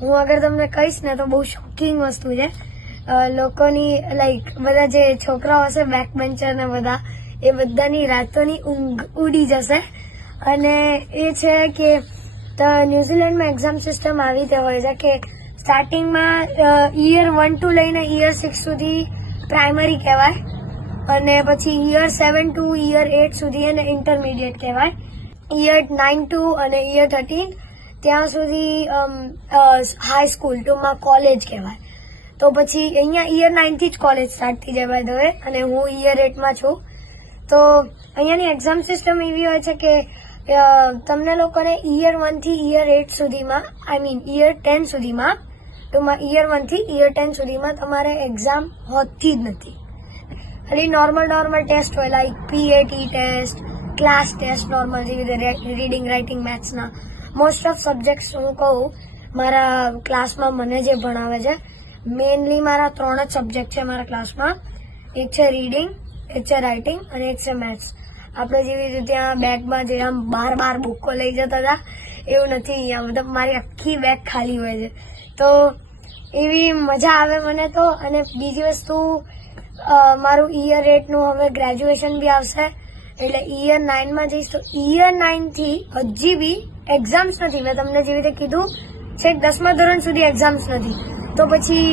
હું અગર તમને કહીશ ને તો બહુ શોકિંગ વસ્તુ છે. લોકોની લાઈક બધા જે છોકરાઓ હશે બેક બેન્ચર ને બધા એ બધાની રાતોની ઊંઘ ઉડી જશે. અને એ છે કે ન્યુઝીલેન્ડમાં એક્ઝામ સિસ્ટમ આવી રીતે હોય છે કે સ્ટાર્ટિંગમાં યર 1 to લઈને યર 6 સુધી પ્રાઇમરી કહેવાય, અને પછી યર 7 to યર 8 સુધી એને ઇન્ટરમીડિયેટ કહેવાય. યર 9 to અને યર 13 ત્યાં સુધી હાઈ સ્કૂલ ટુમાં કોલેજ કહેવાય. તો પછી અહીંયા યર 9 થી જ કોલેજ સ્ટાર્ટ થઈ જાય બાય ધ વે, અને હું યર 8 માં છું. તો અહીંયાની એક્ઝામ સિસ્ટમ એવી હોય છે કે તમને લોકોને યર 1 થી યર 8 સુધીમાં યર 10 સુધીમાં ટુમાં યર 1 થી યર 10 સુધીમાં તમારે એક્ઝામ હોતી જ નથી. ખાલી નોર્મલ ટેસ્ટ હોય like PAT test, class test normal જેવી રીતે રીડિંગ, રાઇટિંગ, મેથ્સના મોસ્ટ ઓફ સબ્જેક્ટ્સ હું કહું મારા ક્લાસમાં મને જે ભણાવે છે મેઇનલી મારા 3 જ સબ્જેક્ટ છે મારા ક્લાસમાં. એક છે રીડિંગ, એક છે રાઇટિંગ અને એક છે મેથ્સ. આપણે જેવી રીતે ત્યાં બેગમાં જે આમ 12 બુકો લઈ જતા હતા એવું નથી. મતલબ મારી આખી બેગ ખાલી હોય છે. તો એવી મજા આવે મને તો. અને બીજી વસ્તુ મારું યર 8 નું હવે ગ્રેજ્યુએશન બી આવશે, એટલે યર 9 માં જઈશ. તો યર 9 થી હજી બી એક્ઝામ્સ નથી. મેં તમને જેવી રીતે કીધું છેક 10મા ધોરણ સુધી એક્ઝામ્સ નથી. તો પછી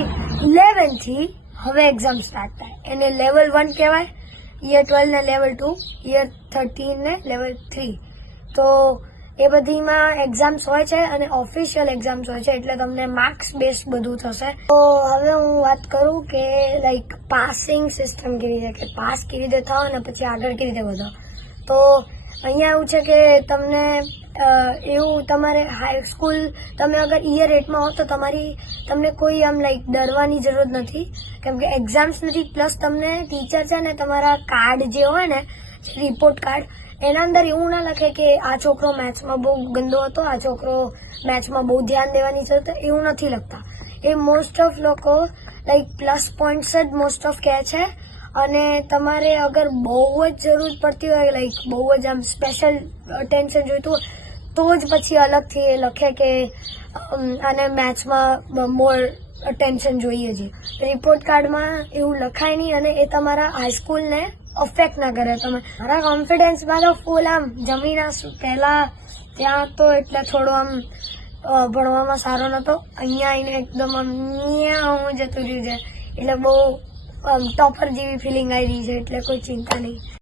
11 થી હવે એક્ઝામ સ્ટાર્ટ થાય. એને લેવલ 1 કહેવાય, યર 12 ને લેવલ 2, યર 13 ને લેવલ 3. તો એ બધીમાં એક્ઝામ્સ હોય છે અને ઓફિશિયલ એક્ઝામ્સ હોય છે, એટલે તમને માર્ક્સ બેઝ બધું થશે. તો હવે હું વાત કરું કે લાઈક પાસિંગ સિસ્ટમ કેવી છે, કે પાસ કેવી રીતે થાવ અને પછી આગળ કેવી રીતે વધો. તો અહીંયા એવું છે કે તમને એવું તમારે હાઈ સ્કૂલ તમે અગર યર 8 માં હો તો તમને કોઈ આમ લાઈક ડરવાની જરૂર નથી, કેમ કે એક્ઝામ્સ નથી. પ્લસ તમને ટીચર છે ને તમારા કાર્ડ જે હોય ને રિપોર્ટ કાર્ડ, એના અંદર એવું ના લખે કે આ છોકરો મેથ્સમાં બહુ ગંદો હતો, આ છોકરો મેથ્સમાં બહુ ધ્યાન દેવાની જરૂર, એવું નથી લખતા. એ મોસ્ટ ઓફ લોકો લાઈક પ્લસ પોઈન્ટ્સ જ મોસ્ટ ઓફ કહે છે. અને તમારે અગર બહુ જ જરૂર પડતી હોય લાઈક બહુ જ આમ સ્પેશિયલ અટેન્શન જોઈતું હોય તો જ પછી અલગથી એ લખે કે આને મેથ્સમાં મોર અટેન્શન જોઈએ છે. રિપોર્ટ કાર્ડમાં એવું લખાય નહીં અને એ તમારા હાઈસ્કૂલને અફેક્ટ ના કરે. તમે મારા કોન્ફિડન્સમાં તો ફૂલ આમ જમી નાશું. પહેલા ત્યાં તો એટલે થોડો આમ ભણવામાં સારો નતો. અહીંયા આવીને એકદમ આમ હું જતું રહ્યું છે, એટલે બહુ ટોપર જેવી ફિલિંગ આવી રહી છે, એટલે કોઈ ચિંતા નહીં.